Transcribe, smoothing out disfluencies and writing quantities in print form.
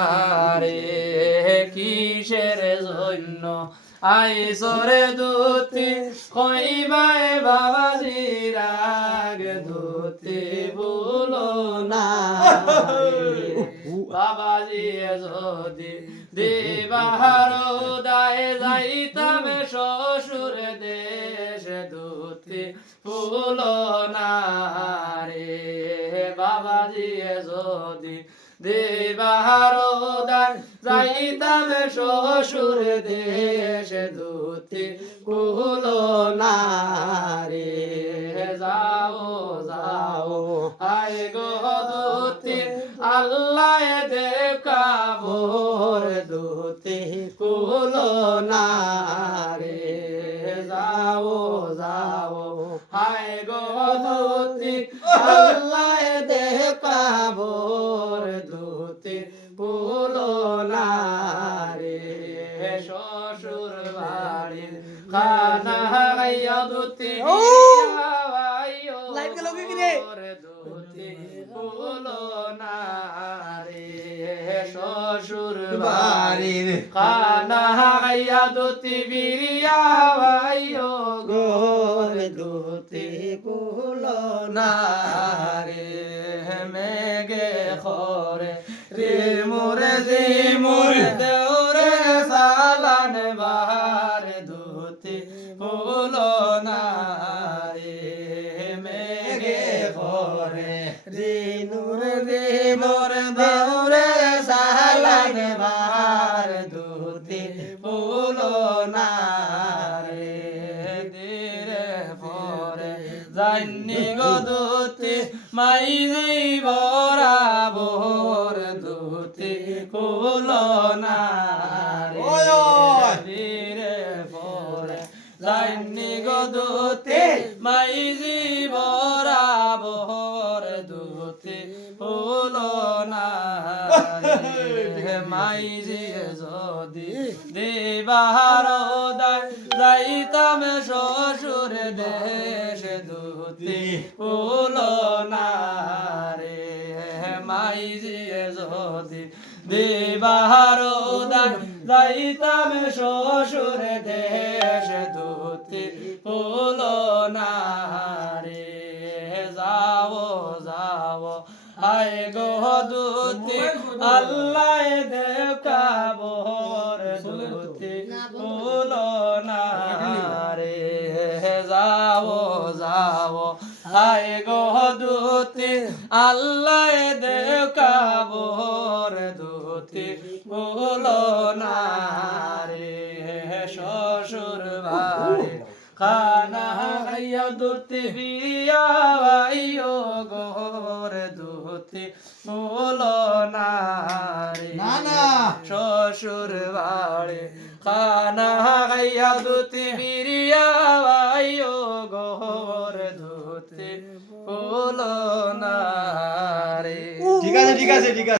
আরে কিসের জন্য আইসরে দুতি কইবাই বাবাজি রাগ দুতি ভুলো না বাবাজি যদি দেবার দায় যাইতাম শ্বশুর দেশ দুতি ভুলো না রে বাবাজি যদি দেবার দায় যাইতাম শ্বশুর দেশ দুতি ভুলো না রে যাও যাও আয় গো দুতি আল্লাহ দেখাবর দুতি ভুলো না রে যাও যাও আয় গো দুতি আল্লাহ দেখাবর দুতি ভুলো না রে শ্বশুর বাড়ির খানা খাইয়া দুতি দুতি ভুলো না রে শ্বশুর বাড়ির খানা খাইয়া দুতি বিরিয়া ভাইও গোর দুতি ভুলো না রে মেঘে খরে রে মোরে রে মোরে দেওরে সালান বাহার দুতি ভুলো না রে মেঘে খরে রে নূরে রে মোরে দেওরে সালান বাহার দুতি ভুলো না রে ধীরে পরে জানি গো দুতি মাই বরাবর দুতি ভুলো না রে ধীরে পরে জানি গো দুতি মাই বরাবর দুতি ভুলো না রে মাই যদি দেবার দায় যাইতাম শ্বশুর দেশ দুতি ভুলো না রে মাই যদি দেবার দায় যাইতাম শ্বশুর দেশ দুতি ভুলো না রে যাও যাও আয় গো দুতি আল্লাহ দেখাবর দুতি ভুলো না রে যাও যাও আয় গো দুতি আল্লাহ দেখাবর দুতি ভুলো না রে শ্বশুর বাড়ি খানা খাইয়া দুতি বিয়া ভাইও গোর দুতি ভুলো না রে শ্বশুর বাড়ি খানা খাইয়া দুতি বিরিয়া ভাইও গোর দুতি ভুলো না রে। ঠিক আছে ঠিক আছে ঠিক আছে।